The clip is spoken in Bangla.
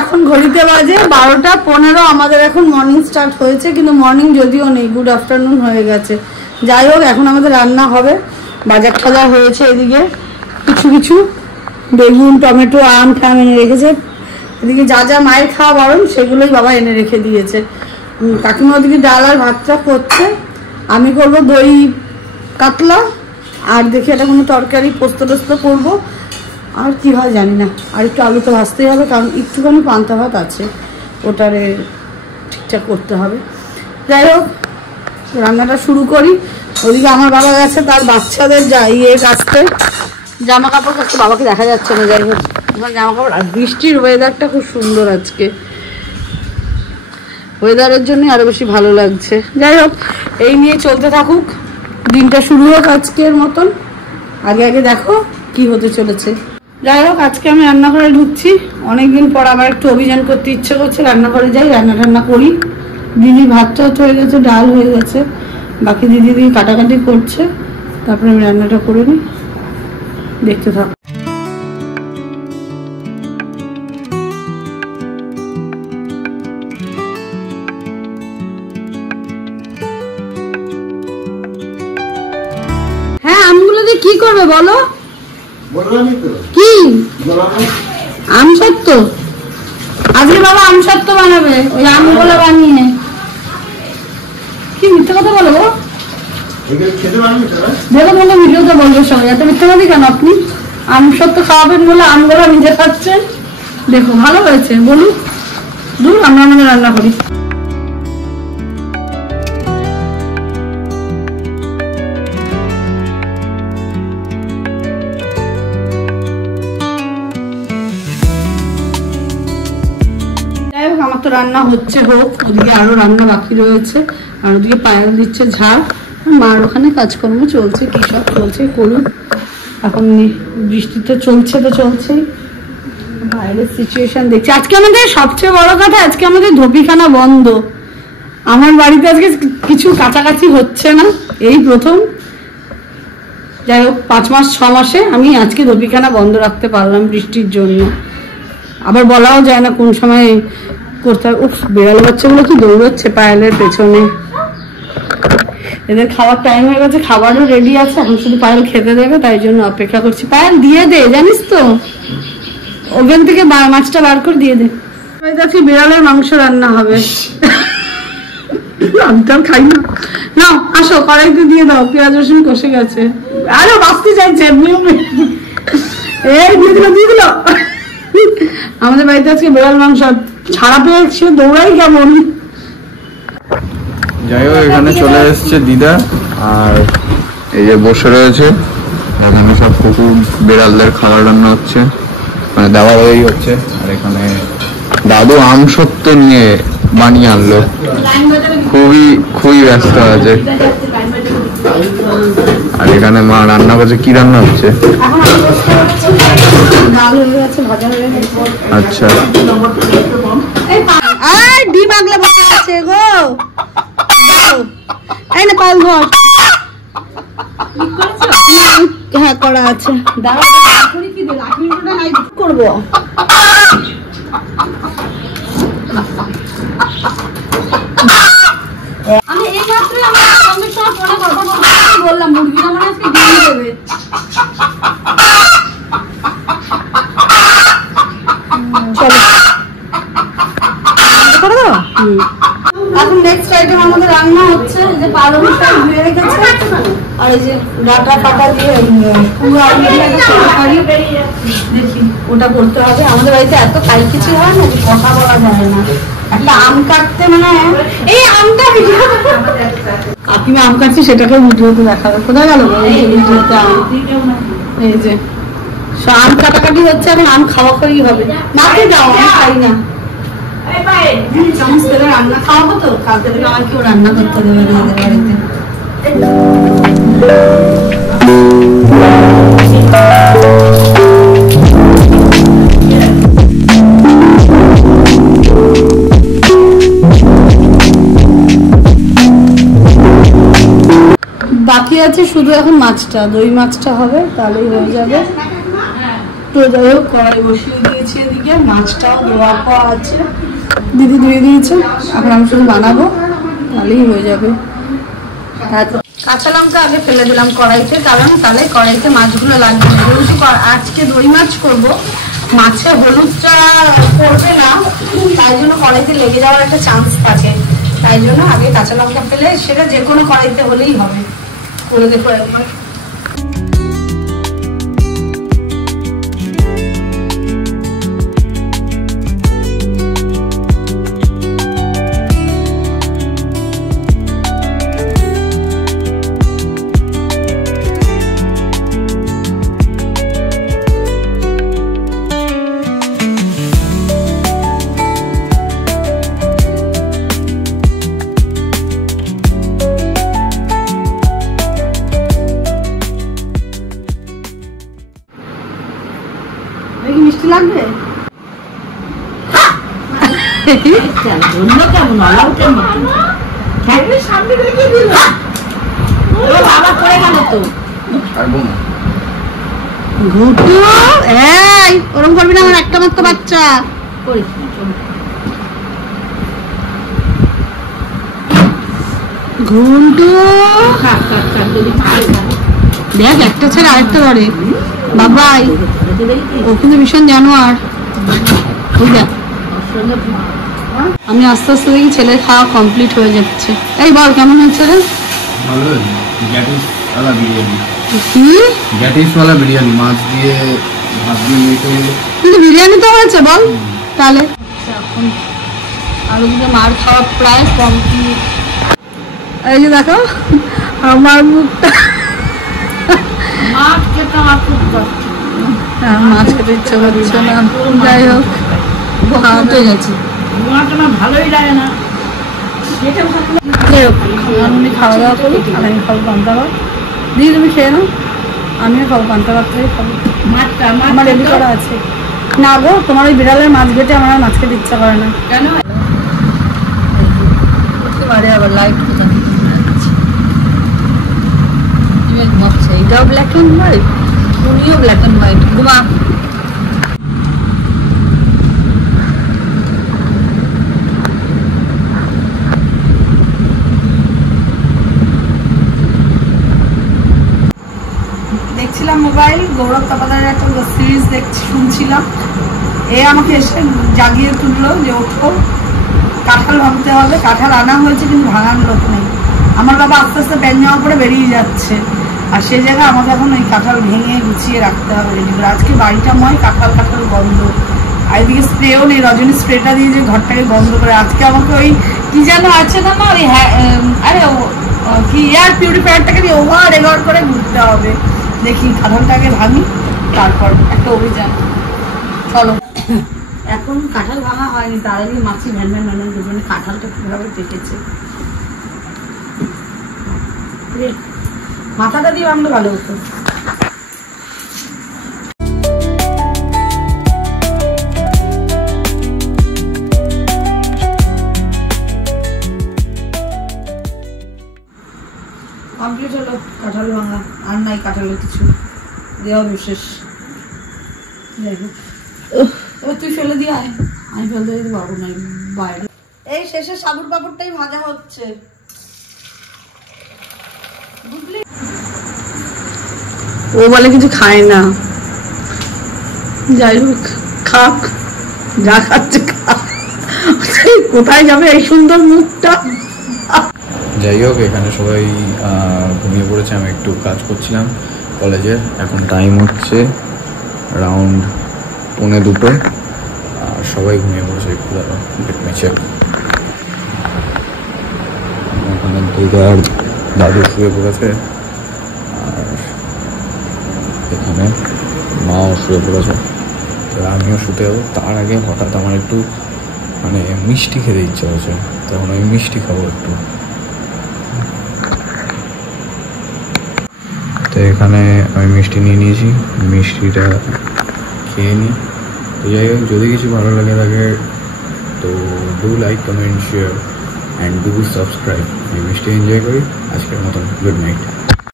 এখন ঘড়িতে বাজে 12:15। আমাদের এখন মর্নিং স্টার্ট হয়েছে, কিন্তু মর্নিং যদিও নেই, গুড আফটারনুন হয়ে গেছে। যাই হোক, এখন আমাদের রান্না হবে। বাজার টাজার হয়েছে, এদিকে কিছু কিছু বেগুন, টমেটো, আম ঠাম এনে রেখেছে। এদিকে যা যা মায়ের খাওয়া বারণ সেগুলোই বাবা এনে রেখে দিয়েছে। কাকিমা ওদিকে ডাল আর ভাতটা করছে, আমি করবো দই কাতলা, আর দেখি এটা কোনো তরকারি পোস্ত টোস্ত করবো, আর কি হয় জানি না। আর একটু আলু তো ভাজতেই হবে, কারণ একটুখানি পান্তা ভাত আছে, ওটারে ঠিকঠাক করতে হবে। যাই হোক, রান্নাটা শুরু করি। ওদিকে আমার বাবা গেছে তার বাচ্চাদের কাচতে, জামা কাপড় কাচতে। বাবাকে দেখা যাচ্ছে না, যাই হোক জামা কাপড়। আর বৃষ্টির ওয়েদারটা খুব সুন্দর আজকে, ওয়েদারের জন্য আরো বেশি ভালো লাগছে। যাই হোক, এই নিয়ে চলতে থাকুক, দিনটা শুরু হোক আজকের মতন। আগে আগে দেখো কি হতে চলেছে। যাই হোক, আজকে আমি রান্নাঘরে ঢুকছি। অনেকদিন পর আমার একটু অভিযান করতে ইচ্ছে করছে, রান্নাঘরে যাই, রান্না করি। দিদি ভাত টাত হয়ে গেছে, ডাল হয়ে গেছে, বাকি দিদি কাটাকাটি করছে, তারপরে আমি রান্নাটা করে নিই। দেখতে থাক। হ্যাঁ, আমগুলো দিয়ে কি করবে বলো? কি আম সত্য? আজকে বাবা আম সত্য বানাবে, ওই আমগুলো বানিয়ে। কি মিথ্যে কথা বলো? দেখো তোমাকে ভিডিওতে বলবে সবাই, এত মিথ্যে কথা কেন আপনি? আম সত্য খাওয়াবেন বলে আমগুলো নিজে খাচ্ছেন। দেখো ভালো হয়েছে বলুন, দূর আমরা আমাদের রান্না করি। আমার তো রান্না হচ্ছে, হোক। ওদিকে আরো রান্না বাকি রয়েছে, আর ওদিকে পায়েল দিচ্ছে ঝাড়। মার ওখানে কাজকর্ম চলছে, কি সব চলছে করুন। এখন বৃষ্টি তো চলছে, তো চলছেই। বাইরের সিচুয়েশন দেখছি। আজকে আমাদের সবচেয়ে বড় কথা, আজকে আমাদের ধোপিখানা বন্ধ। আমার বাড়িতে আজকে কিছু কাছাকাছি হচ্ছে না, এই প্রথম। যাই হোক, 5 মাস 6 মাসে আমি আজকে ধোপিখানা বন্ধ রাখতে পারলাম বৃষ্টির জন্য। আবার বলাও যায় না কোন সময় করতে হবে। উফ, বেড়াল বাচ্চাগুলো কি দৌড়চ্ছে পায়েলের পেছনে। এদের খাওয়ার টাইম হয়ে গেছে, খাবারও রেডি আছে, এখন শুধু পায়েল খেতে দেবে, তাই জন্য অপেক্ষা করছি। পায়েল দিয়ে দে, জানিস তো, ওভেন থেকে মাছটা বার করে দিয়ে দে। দেখি বিড়ালের মাংস রান্না হবে। আমি তো খাই না। নাও আসো, কড়াইতে দিয়ে দাও, পেঁয়াজ রসুন কষে গেছে। আরে বাঁচতে চাইছে, এই দিয়ে দিল দিয়ে দিল। আমাদের বাড়িতে আজকে বিড়াল মাংস ছাড়া পেয়েছে, দৌড়াই কেমন। যাই হোক, এখানে চলে এসছে দিদা, আর এই যে বসে রয়েছে। এখানে সব কুকুর বিড়ালদের খাবার রান্না হচ্ছে, মানে দেওয়া হয়েই হচ্ছে। আর এখানে দাদু আম সত্য নিয়ে বানিয়ে আনলো, খুবই ব্যস্ত আছে। আর এখানে মা রান্না করছে। কি রান্না হচ্ছে? আচ্ছা, ডিম আগলে বসে আছে গো। এই না পাল ঘর, হ্যাঁ করা আছে। করবো আমি এই মাত্রই আমার সঙ্গে ফোনে কথা বললাম, মুরগিটা মনে আজকে ডিম দেবে। চলো করে দাও। এখন নেক্সট আইটেম আমাদের রান্না হচ্ছে, যে পালং শাক ধুয়ে রেখেছে, আর এই যে ডাটা পাতা দিয়ে পুরো দেখি ওটা করতে হবে। আমাদের বাড়িতে এত কাইকিচি হয় না যে কথা বলা যায় না। একটা আম কাটতে, মানে এই আমটা কাকিমা আম কাটছে, সেটাকে ভিডিওতে দেখাবে। কোথায় গেল ভিডিওতে আম? এই যে আম কাটাকাটি হচ্ছে, এখন আম খাওয়া করেই হবে। নাতে যাও, আমি খাই না। চামচ তেলে রান্না খাওয়াবো তো, কালকে থেকে আমার কেউ রান্না করতে দেবে না আমাদের বাড়িতে। বাকি আছে শুধু এখন মাছটা, দই মাছটা হবে, তাহলেই হয়ে যাবে। তো যাই হোক, কড়াই বসিয়ে দিয়েছি এদিকে। এদিকে মাছটাও ধোয়া খাওয়া আছে, দিদি ধুয়ে দিয়েছে, এখন আমি শুধু বানাবো, তাহলেই হয়ে যাবে। কাঁচা লঙ্কা আগে ফেলে দিলাম কড়াইতে, কারণ তাহলে কড়াইতে মাছগুলো লাগবে না। যেহেতু আজকে দই মাছ করবো, মাছে হলুদটা পড়বে না, তাই জন্য কড়াইতে লেগে যাওয়ার একটা চান্স থাকে, তাই জন্য আগে কাঁচা লঙ্কা ফেলে, সেটা যে কোনো কড়াইতে হলেই হবে। করে দেখো একবার। মিষ্টি লাগবে ওরম করবি না, আমার একটা মাত্র বাচ্চা। ঘুন্টু দেখ, একটা ছেড়ে আরেকটা ধরে বাবাই, ও কিন্তু ভীষণ জানোয়ার। আমি আস্তে আস্তে দেখি ছেলের খাওয়া কমপ্লিট হয়ে যাচ্ছে। এই বল কেমন হচ্ছে রে? কিন্তু বিরিয়ানি তো হয়েছে বল তাহলে। এখন আরো দিকে মার খাওয়া প্রায় কমপ্লিট। এই যে দেখো আমার মুখটা, মাছ খেতে আমার খুব কষ্ট, মাছ খেতে ইচ্ছে করছে না। যাই হোক খাওয়াতে গেছি, ভালোই লাগে না। যাই হোক আমি খাওয়া দাওয়া করি, আর আমি খাবো পান্তা ভাত। দিদি তুমি খেয়ে নাও, আমিও খাবো পান্তা ভাতটাই খাবো। মাছটা আমার রেডি করা আছে। না গো, তোমার ওই বিড়ালের মাছ ঘেটে আমার আর মাছ খেতে ইচ্ছা করে না। কেন? আবার লাইট এটাও ব্ল্যাক অ্যান্ড হোয়াইট, তুমিও ব্ল্যাক অ্যান্ড হোয়াইট। ঘুমা। দেখছিলাম মোবাইল, গৌরব তাপাদারের একটা সিরিজ শুনছিলাম। এ আমাকে এসে জাগিয়ে তুললো যে ওঠো, কাঁঠাল ভাঙতে হবে। কাঁঠাল আনা হয়েছে কিন্তু ভাঙার লোক নেই। আমার বাবা আস্তে আস্তে প্যান জামা পরে বেরিয়ে যাচ্ছে, আর সেই জায়গায় আমাকে এখন ওই কাঁঠাল ভেঙে গুছিয়ে রাখতে হবে রেডি করে। আজকে বাড়িটা ময় কাঁঠাল কাঁঠাল গন্ধ, আর এদিকে স্প্রেও নেই। রজনী স্প্রেটা দিয়ে যে ঘরটাকে বন্ধ করে, আজকে আমাকে ওই কি যেন আছে না, ওই আরে কি এয়ার পিউরিফায়ারটাকে দিয়ে ওভার এভার করে ঘুরতে হবে। দেখি কাঁঠালটাকে ভাঙি, তারপর একটা অভিযান। চলো। এখন কাঁঠাল ভাঙা হয়নি, তার আগে মাছি ভ্যান ভ্যান ভ্যান দুজনে কাঁঠালটা কিভাবে পেকেছে। মাথাটা দিয়ে ভাঙলে ভালো হতো। কমপ্লিট হলো কাঁঠাল ভাঙা, আর নাই কাঁঠালের কিছু, দেওয়া বিশেষ। যাই হোক এবার তুই ফেলে দিয়ে আয়, আমি ফেলতে দিতে পারবো না বাইরে। এই শেষে সাবুর পাপড়টাই ভাজা হচ্ছে, বুঝলি? ও বলে কিছু খায় না, যাই হোক খাক, যা খাচ্ছে খাক। কোথায় যাবে এই সুন্দর মুখটা? যাই হোক এখানে সবাই ঘুমিয়ে পড়েছে, আমি একটু কাজ করছিলাম কলেজের। এখন টাইম হচ্ছে রাউন্ড 1:45, আর সবাই ঘুমিয়ে পড়েছে। একটু মেছে এখানে দিদার দাদু শুয়ে পড়েছে, আর এখানে মাও শুয়ে পড়েছে। তো আমিও শুতে যাবো। তার আগে হঠাৎ আমার একটু মানে মিষ্টি খেতে ইচ্ছা হয়েছে, তখন আমি মিষ্টি খাবো একটু। তো এখানে আমি মিষ্টি নিয়ে নিয়েছি, মিষ্টিটা খেয়ে নিই। তো যাই হোক, যদি কিছু ভালো লাগে থাকে তো do like, comment, share and do subscribe. আমি মিষ্টি এনজয় করি। আজকের মতন গুড নাইট।